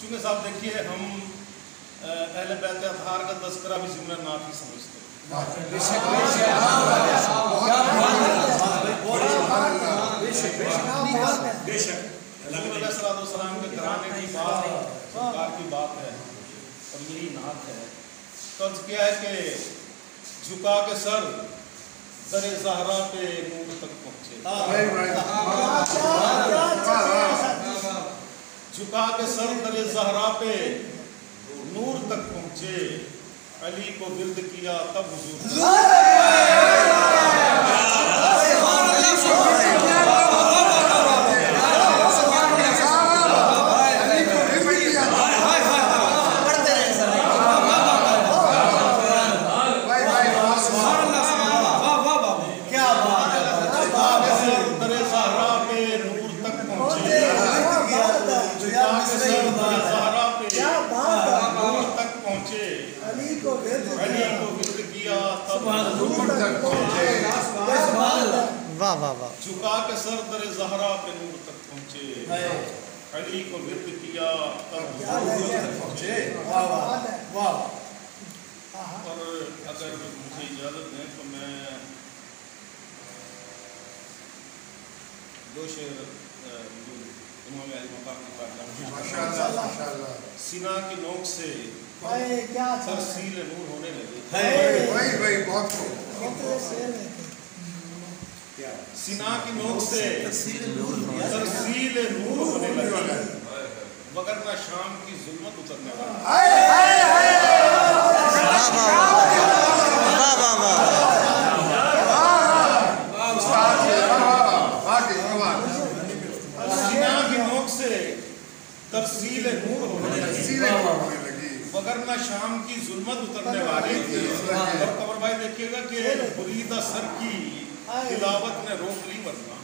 چونکہ صاحب دیکھیے ہم اہل بیت اطہار کا تذکرہ بھی ضمن نعت ہی سمجھتے ہیں. حضور علیہ السلام کے گھرانے کی بات سرکار کی بات ہے اور یہی نعت ہے. قرض کیا ہے کہ جھکا کے سر در زہرا پہ نور تک پہنچے. جھکا کے سر در زہرا پہ نور تک پہنچے. علی کو ورد کیا تب حضور جھکا کے سر در زہرا پہ نور تک پہنچے. علی کو ورد کیا تب حضور تک پہنچے. اور اگر مجھے اجازت دیں تو میں دو شعر امام علی مقام کی بات کروں. سینا کی نوک سے ترسیل نور ہونے لگے. سینا کی نوک سے ترسیل نور ہونے لگی وگرنہ شام کی ظلمت اترنے والی. سینا کی نوک سے ترسیل نور ہونے لگی وگرنہ شام کی ظلمت اترنے والی تھی. اور قمر بھائی دیکھیے گا کہ بریدہ سر کی تلاوت نے روک لی ورنہ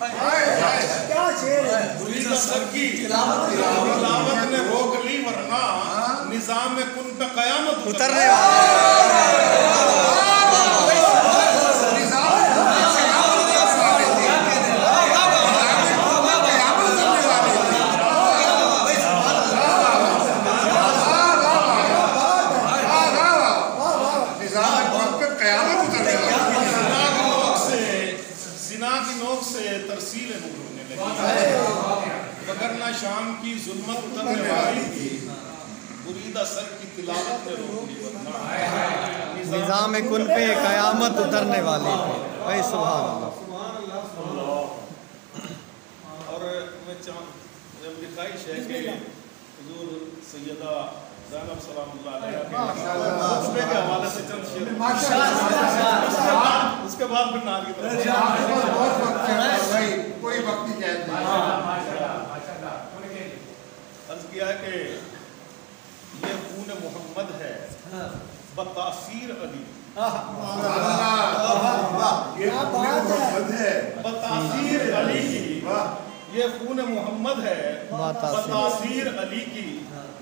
بریدہ سر کی تلاوت نے روک لی ورنہ نظام کن پہ قیامت اترنے شام کی ظلمت اترنے والی تھی. بریدہ سر کی تلاوت نے روک لی ورنہ نظام کن پہ قیامت اترنے والی تھی. اے سبحان اللہ. اور میں لکھائش ہے کہ حضور سیدہ زینب سلام اللہ علیہ کے خطبے کے حوالے سے چند شعر اس کے بعد پھر نعت کی طرف کوئی وقتی قید نہیں. عرض کیا ہے کہ یہ خون محمد ہے بتاثیر علی. بتاثیر علی کی یہ خون محمد ہے بتاثیر علی کی.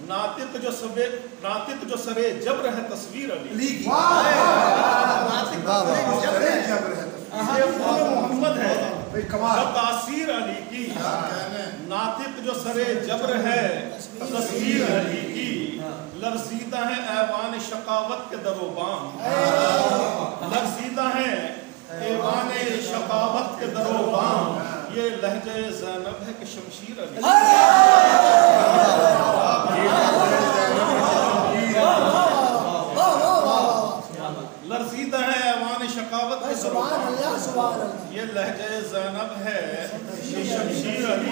ناطق جو سرے جبر ہے تصویر علی کی. یہ خون محمد ہے بتاثیر علی کی. ناطق جو سرے جبر ہے تصویر علی کی. لرزیدہ ہیں ایوان شقاوت کے در و بام. لرزیدہ ہیں ایوان شقاوت کے در و بام. یہ لہجہ زینب ہے کہ شمشیر علی. لرزیدہ ہے ایوان شقاوت کے در و بام. یہ لہجہ زینب ہے کہ شمشیر علی.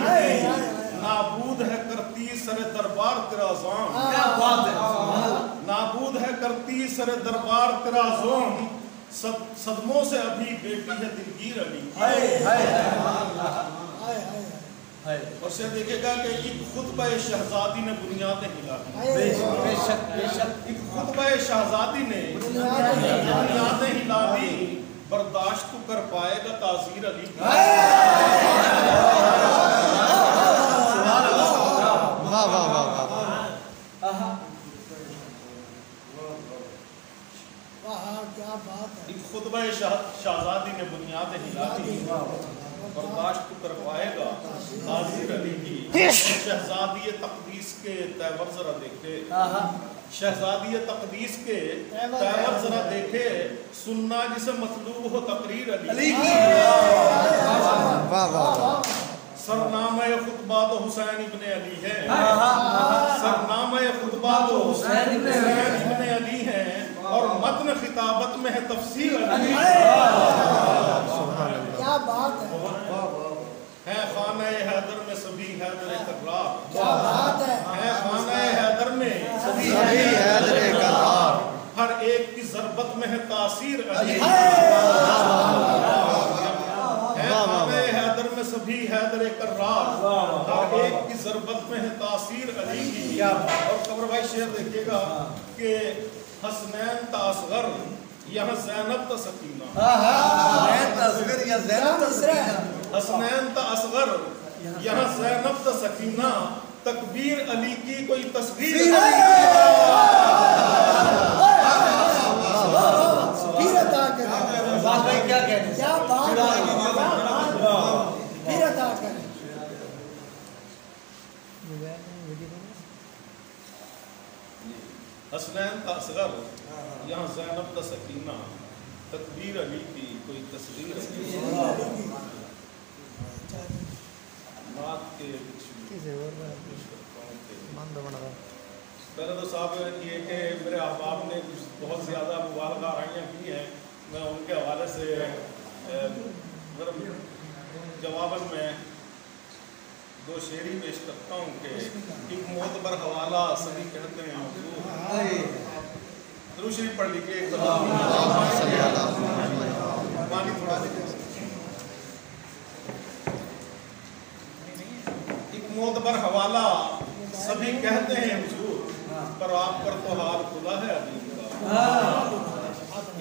نابود ہے کرتی سر دربار تیرا زام. نابود ہے کرتی سر دربار تیرا زام. صدموں سے ابھی بیٹی ہے دلگیر علی. اور سے دیکھے گا کہ ایک خطبہ شہزادی نے بنیادیں ہلا دی. ایک خطبہ شہزادی نے بنیادیں ہلا دی. برداشت تو کر پائے گا تعزیر علی. خطبہ شہزادی نے بنیادیں ہلا دی. برداشت کر پائے گا तासीर अली की। शहजादी तकदीस के तैवर जरा देखे, शहजादी तकदीस के तैवर जरा देखे, सुनना जिसे मतलूब हो तकरीर अली की। वाह वाह। सरनामा खुतबा तो हुसैन इब्ने अली है, सरनामा खुतबा तो हुसैन इब्ने अली है, और मतन खिताबत में है तफसीर अली। क्या बात है खाना हैदर में सभी हैदर कर्रार, क्या बात है खाना हैदर में सभी हैदर कर्रार, हर एक की ज़रबत में है तासीर अली। हैदर में सभी हैदर कर्रार, हर एक की ज़रबत में है तासीर अली की। और कब्र भाई शेर देखिएगा कि हसनैन तासगर यहाँ ज़ैनब ता सकीना, हसनैन ता असगर यहाँ ज़ैनब ता सकीना, तकबीर अली की कोई तस्वीर क्या कहने, क्या बात फिर अदा करें। हसनैन ता असगर यहाँ ज़ैनब ता सकीना, तकबीर अली की कोई तस्वीर पहले तो साहब ये कि मेरे अहबाब ने कुछ बहुत ज़्यादा मुबारक आराइयाँ की हैं, मैं उनके हवाले से जवाबन में दो शेरी पेश करता हूँ कि एक मोतबर हवाला सभी कहते हैं, दुरूद शरीफ पढ़ लीजिए एक दफा, पानी थोड़ा दीजिए। एक मोतबर हवाला सभी कहते हैं हुजूर, पर आप पर तो हाल खुला है अभी का।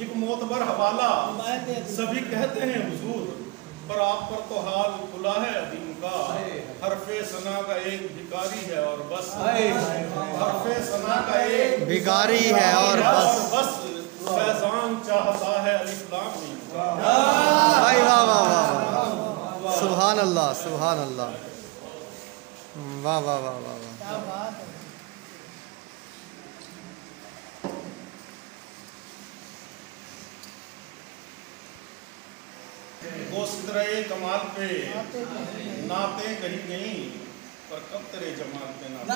एक मोतबर हवाला सभी कहते हैं हुजूर, पर आप पर तो हाल खुला है अदीम का। हरफे सना का एक भिखारी है और बस, हरफे सना का एक भिखारी है और बस फैजान चाहता है अलिफ लाम मीम का। भाई वाह वाह वाह, सुभान अल्लाह सुभान अल्लाह, वाह वाह वाह वाह वाह। क्या बात है। वो सिदरे कमाल पे नाते कही गई, पर कब तेरे जमाल पे नाते।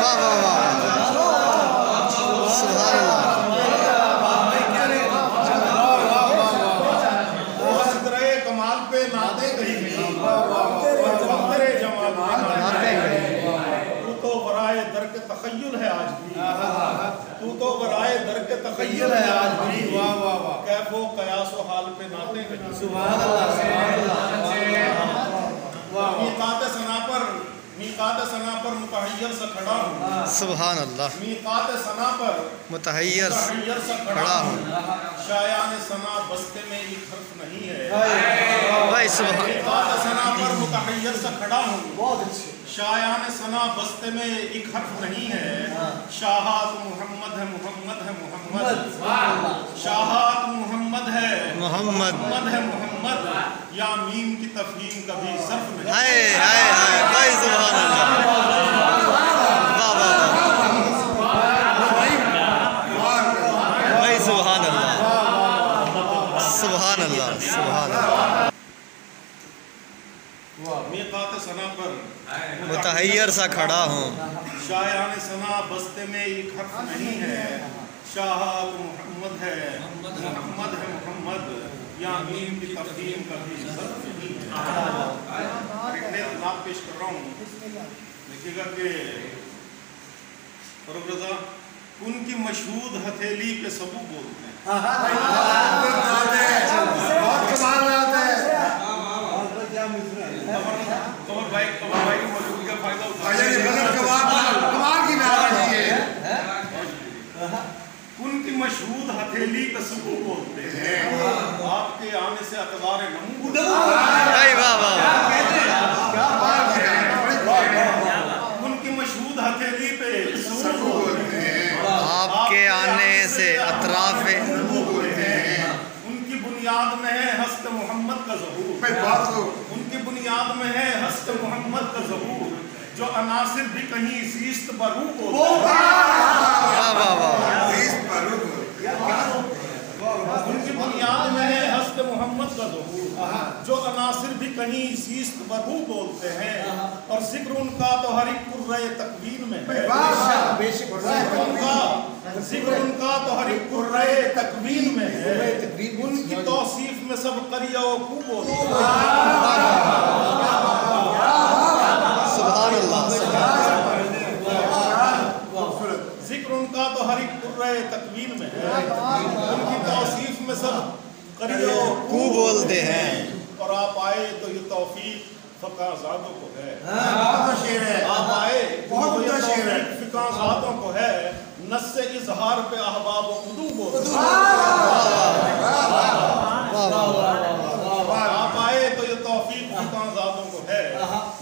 वाह वाह वाह, सुभान अल्लाह। वो सिदरे कमाल पे नाते कही गई, पर कब तेरे जमाल पे नाते गई। तू तो बराए दर के तखय्युल है आज भी, तू तो बराए दर के तखय्युल है आज भी। वाह वाह वाह। कैफो कयासो हाल पे नाते कही। सुभान अल्लाह मीकात सना पर मुतहय्यर से खड़ा हूँ, सुभान अल्लाह। मीकात सना पर मुतहय्यर से खड़ा हूँ, शायान सना बस्ते में एक हर्फ नहीं है। भाई सुभान। मीकात सना पर मुतहय्यर से खड़ा हूँ, शायान सना बस्ते में एक हर्फ नहीं है। शाहात मुहम्मद है मुहम्मद है मुहम्मद, शाहात मुहम्मद है मोहम्मद है मुहम्मद, या मीम की तफहीम कभी सर्फ नहीं। हाय हाय हाय, भाई सुभान अल्लाह, वाह वाह भाई सुभान अल्लाह सुभान अल्लाह सुभान अल्लाह। मीकात सना पर मुतहय्यर सा खड़ा हूँ, शायान सना बस्ते में एक हर्फ नहीं है। शाहात मुहम्मद है मुहम्मद, या मीम की तफहीम कभी सर्फ नहीं है। एक नया नाम पेश कर रहा हूँ, देखिएगा कि फरूक रज़ा उनकी मशहूद हथेली पे सबू बोलते हैं। कमर भाई की मौजूदगी का फायदा उनकी मशहूद हथेली पे सबू बोलते हैं, आपके आने से अतवार नमू। उनकी मशहूद हथेली पे सबू बोलते हैं, आपके आने से अतराफ उनकी बुनियाद में है हस्त मोहम्मद का ज़हूर, उनकी बुनियाद में है हस्त हस्त मोहम्मद का ज़हूर जो अनासिर भी कहीं ज़ीस्त बरू को उनकी बुनियाद में है हस्त मोहम्मद का ज़हूर जो अनासिर भी कहीं ज़ीस्त बरू बोलते हैं और जिक्र उनका तो हर एक कुर्रे तकवीन में है जिक्र उनका तो हर एक कुर्रे तकवीन में है उनकी तौसीफ में सब करिया को बोलते हैं जिक्र उनका तो हर एक कुर्रे तकवीन में है उनकी तौसीफ में सब करियो को बोलते हैं और आप आए तो ये तौफीक फ़क़ाज़ादों को है आप आए तो ये तौफीक फ़क़ाज़ादों को है नस्से इज़हार पे अहबाब उदू बोलते हैं आप आए तो ये तौफीक फ़क़ाज़ादों को है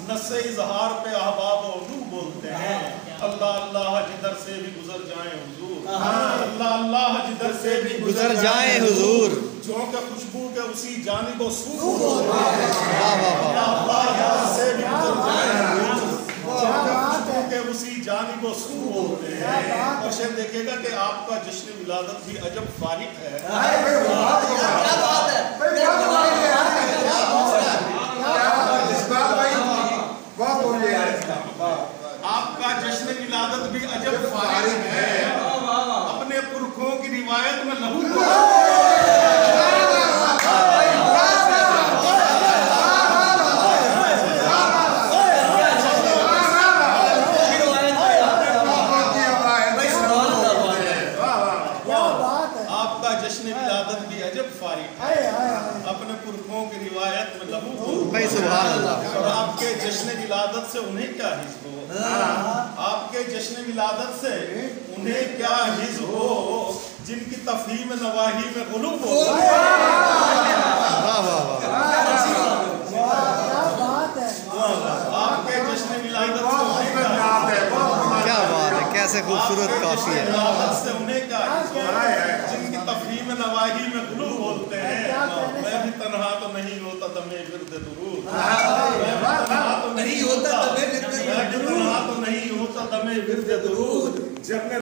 नस्से इज़हार पे अहबाब उदू बोलते हैं अल्लाह अल्लाह जिधर से भी गुजर जाए हुजूर अल्लाह अल्लाह जिधर से भी गुजर जाए हुजूर जो के खुशबू के उसी जानिबो सू बोलते हैं अल्लाह अल्लाह जिधर से भी गुजर जाए हुजूर जो के खुशबू के उसी जानिबो सू बोलते हैं और शेर देखिएगा कि आपका जश्न विलादत भी अजब फारिक है आपका जश्न विलादत भी अजब फारिक है अपने पुरखों की रिवायत में लहू आपका जश्न विलादत भी अजब फारिक है अपने पुरखों की रिवायत में लहू भाई सुभान अल्लाह और आपके जश्न विलादत से उन्हें क्या हिज़ हो आपके जश्न विलादत से उन्हें क्या हिज़ हो जिनकी तफहीम नवाही में गुलूब हो आपके जश्न विलादत से उन्हें क्या बात है कैसे खूबसूरत काफी है से उन्हें क्या हिज़ हो जिनकी तफहीम नवाही में गुलूब बोलते हैं मैं भी तन्हा तो नहीं होता दमे विर्द दुरूद मैं तन्हा तो नहीं होता दमे विर्द दुरूद जब